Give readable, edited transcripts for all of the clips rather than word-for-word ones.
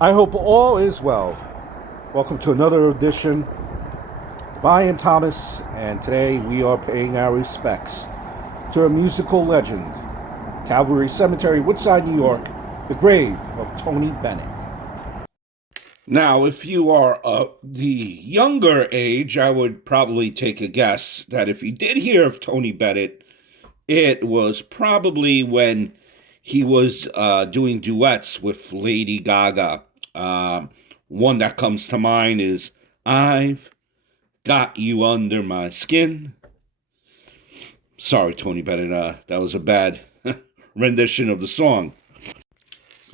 I hope all is well. Welcome to another edition. I am Thomas, and today we are paying our respects to a musical legend, Calvary Cemetery, Woodside, New York, the grave of Tony Bennett. Now, if you are the younger age, I would probably take a guess that if you did hear of Tony Bennett, it was probably when he was doing duets with Lady Gaga. One that comes to mind is I've Got You Under My Skin. Sorry, Tony Bennett, that was a bad rendition of the song.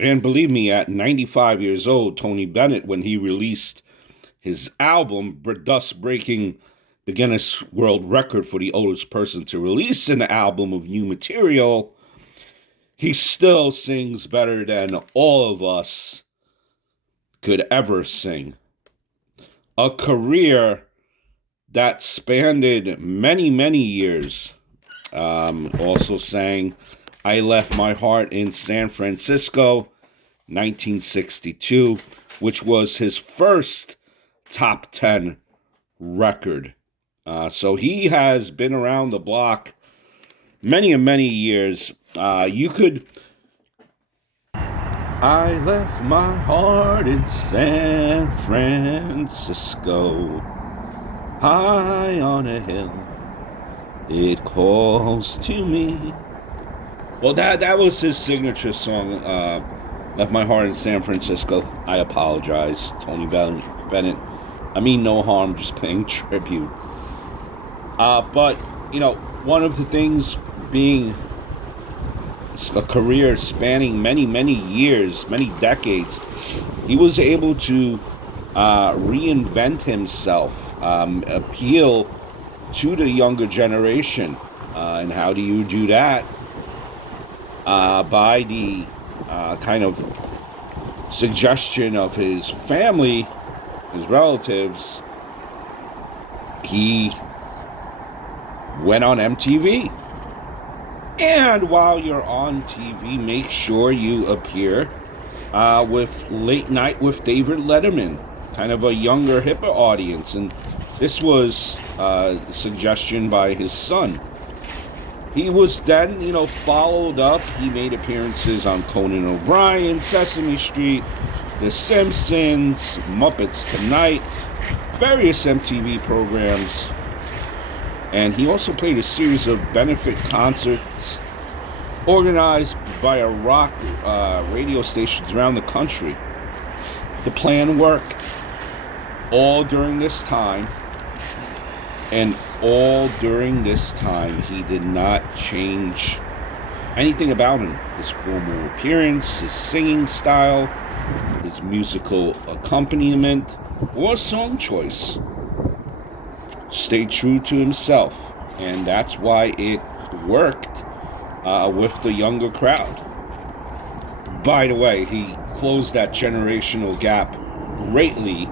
And believe me, at 95 years old, Tony Bennett, when he released his album, thus breaking the Guinness World Record for the oldest person to release an album of new material, he still sings better than all of us could ever sing. A career that spanned many, many years. Also sang I Left My Heart in San Francisco, 1962, which was his first top 10 record. So he has been around the block many and many years. You could. I left my heart in San Francisco, high on a hill. It calls to me. Well, that was his signature song. Left my heart in San Francisco. I apologize, Tony Bennett. I mean no harm, just paying tribute. But one of the things being a career spanning many, many years, many decades, he was able to reinvent himself, appeal to the younger generation. And how do you do that? By the kind of suggestion of his family, his relatives, he went on MTV. And while you're on TV, make sure you appear with Late Night with David Letterman, kind of a younger, hipper audience. And this was a suggestion by his son. He was then, followed up. He made appearances on Conan O'Brien, Sesame Street, The Simpsons, Muppets Tonight, various MTV programs. And he also played a series of benefit concerts organized by a rock radio stations around the country. The plan worked all during this time. And all during this time, he did not change anything about him. His formal appearance, his singing style, his musical accompaniment, or song choice. Stayed true to himself, and that's why it worked with the younger crowd. By the way, he closed that generational gap greatly,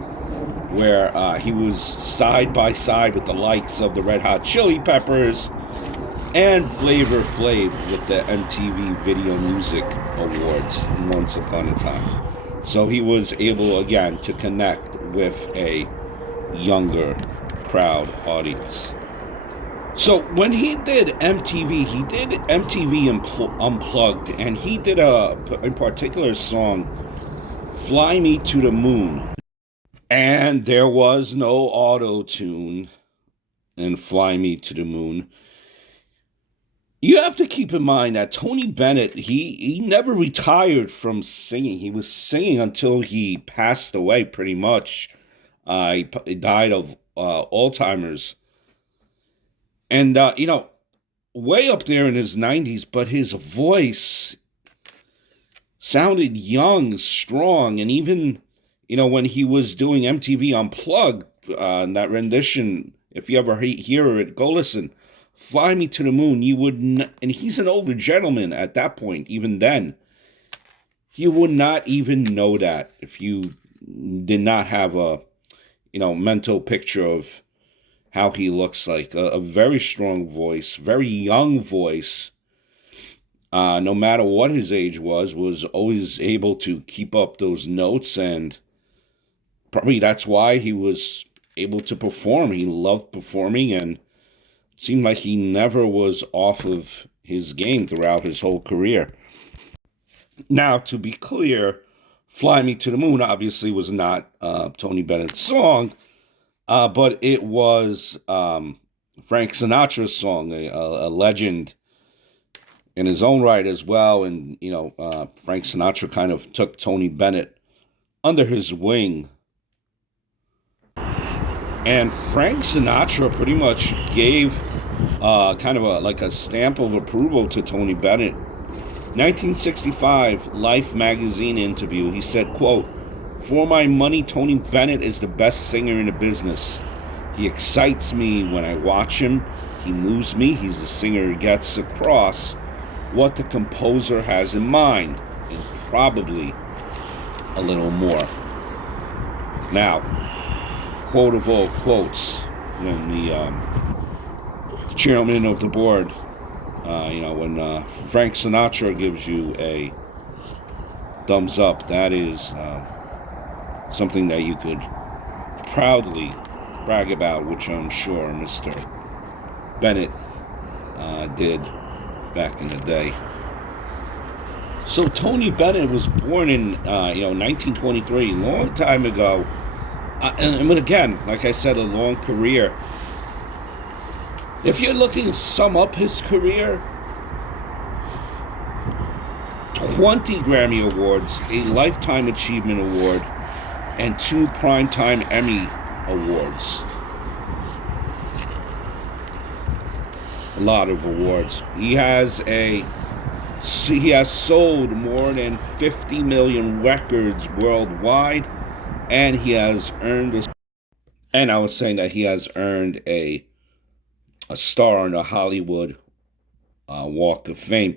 where he was side by side with the likes of the Red Hot Chili Peppers and Flavor Flav with the MTV Video Music Awards once upon a time. So he was able again to connect with a younger crowd audience. So when he did MTV, he did MTV Unplugged, and he did in particular song, Fly Me to the Moon. And there was no auto-tune in Fly Me to the Moon. You have to keep in mind that Tony Bennett, he never retired from singing. He was singing until he passed away, pretty much. He died of Alzheimer's. And, way up there in his 90s, but his voice sounded young, strong, and even, when he was doing MTV Unplugged, that rendition, if you ever hear it, go listen. Fly Me to the Moon, you wouldn't, and he's an older gentleman at that point, even then. You would not even know that if you did not have a, mental picture of how he looks like. A very strong voice, very young voice. no matter what his age was always able to keep up those notes, and probably that's why he was able to perform. He loved performing, and it seemed like he never was off of his game throughout his whole career. Now, to be clear, Fly Me to the Moon obviously was not Tony Bennett's song, but it was Frank Sinatra's song, a legend in his own right as well. And, Frank Sinatra kind of took Tony Bennett under his wing. And Frank Sinatra pretty much gave kind of a stamp of approval to Tony Bennett. 1965 Life magazine interview, he said, quote, "For my money, Tony Bennett is the best singer in the business. He excites me when I watch him. He moves me. He's a singer who gets across what the composer has in mind, and probably a little more." Now, quote of all quotes, when the chairman of the board, when Frank Sinatra gives you a thumbs up, that is something that you could proudly brag about, which I'm sure Mr. Bennett did back in the day. So Tony Bennett was born in 1923, a long time ago, but again, like I said, a long career. If you're looking to sum up his career, 20 Grammy Awards, a Lifetime Achievement Award, and 2 Primetime Emmy Awards. A lot of awards. He has sold more than 50 million records worldwide, and he has earned and I was saying that he has earned a star on the Hollywood Walk of Fame.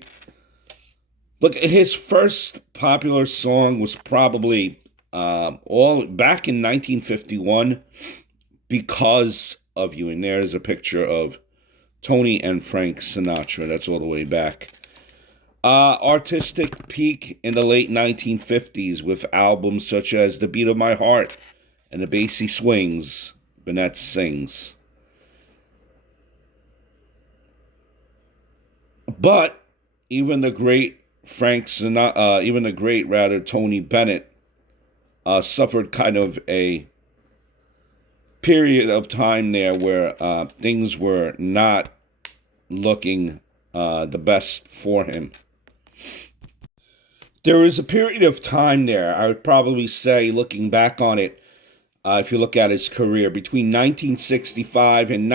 Look, his first popular song was probably all back in 1951, "Because of You," and there's a picture of Tony and Frank Sinatra. That's all the way back. Artistic peak in the late 1950s with albums such as "The Beat of My Heart" and "The Basie Swings." Bennett sings. But even the great Tony Bennett suffered kind of a period of time there where things were not looking the best for him. There was a period of time there, I would probably say, looking back on it, if you look at his career, between 1965 and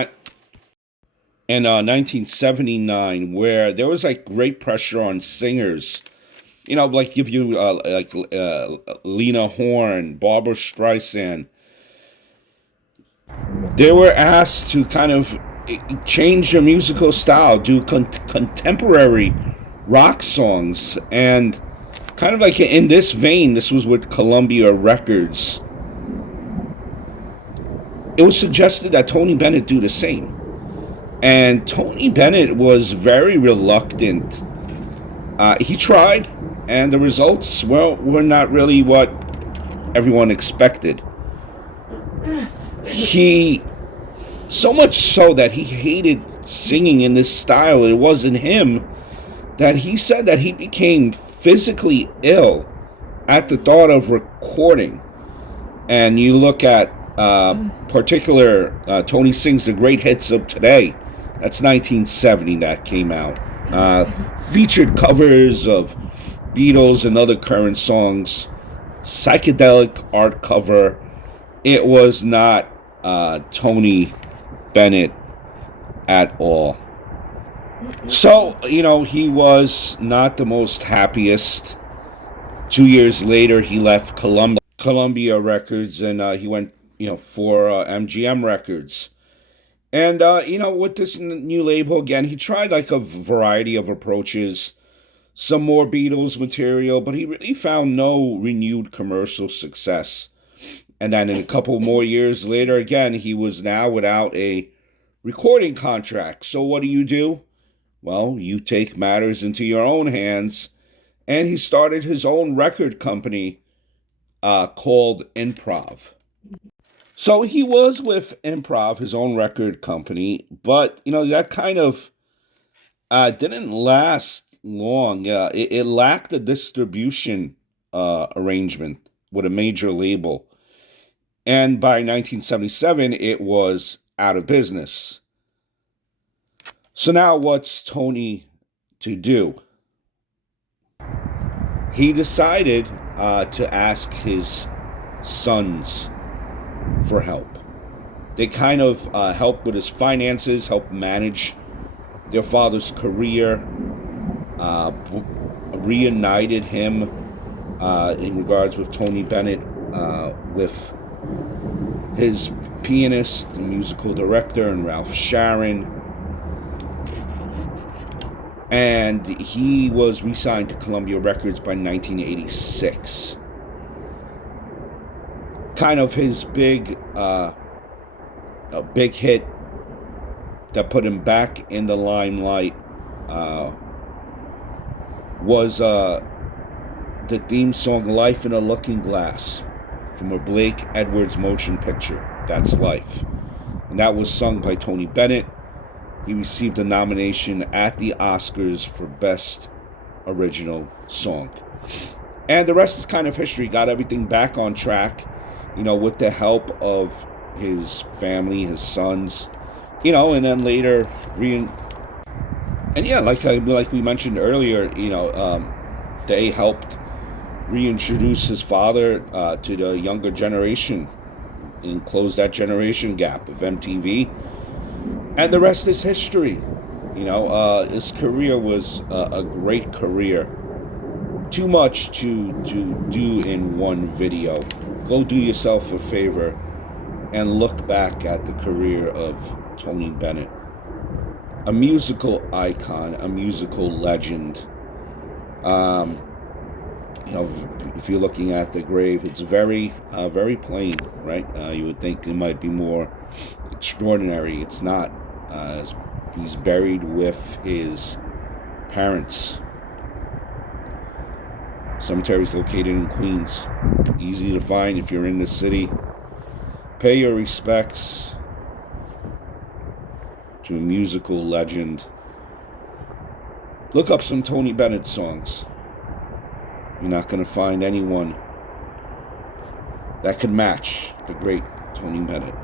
1979, where there was like great pressure on singers, like give you Lena Horne, Barbra Streisand. They were asked to kind of change their musical style, do contemporary rock songs, and kind of like in this vein, this was with Columbia Records. It was suggested that Tony Bennett do the same. And Tony Bennett was very reluctant. He tried, and the results, were not really what everyone expected. So much so that he hated singing in this style. It wasn't him, that he said that he became physically ill at the thought of recording. And you look at particular Tony Sings the Great Hits of Today. That's 1970 that came out. Featured covers of Beatles and other current songs. Psychedelic art cover. It was not Tony Bennett at all. So, he was not the most happiest. 2 years later, he left Columbia Records, and he went, for MGM Records. And, with this new label, again, he tried like a variety of approaches, some more Beatles material, but he really found no renewed commercial success. And then in a couple more years later, again, he was now without a recording contract. So what do? well, you take matters into your own hands. And he started his own record company called Improv. So he was with Improv, his own record company, but that kind of didn't last long. It lacked a distribution arrangement with a major label, and by 1977, it was out of business. So now, what's Tony to do? He decided to ask his sons for help. They kind of helped with his finances, helped manage their father's career, reunited him in regards with Tony Bennett, with his pianist and musical director, and Ralph Sharon. And he was re-signed to Columbia Records by 1986. Kind of his big hit that put him back in the limelight was the theme song "Life in a Looking Glass" from a Blake Edwards motion picture, That's Life. And that was sung by Tony Bennett. He received a nomination at the Oscars for Best Original Song. And the rest is kind of history. Got everything back on track, with the help of his family, his sons, and then later, like we mentioned earlier, they helped reintroduce his father to the younger generation and close that generation gap of MTV. And the rest is history. His career was a great career. Too much to do in one video. Go do yourself a favor and look back at the career of Tony Bennett. A musical icon, a musical legend. If you're looking at the grave, it's very, very plain, right? You would think it might be more extraordinary. It's not. He's buried with his parents. Cemetery is located in Queens. Easy to find if you're in the city. Pay your respects to a musical legend. Look up some Tony Bennett songs. You're not going to find anyone that could match the great Tony Bennett.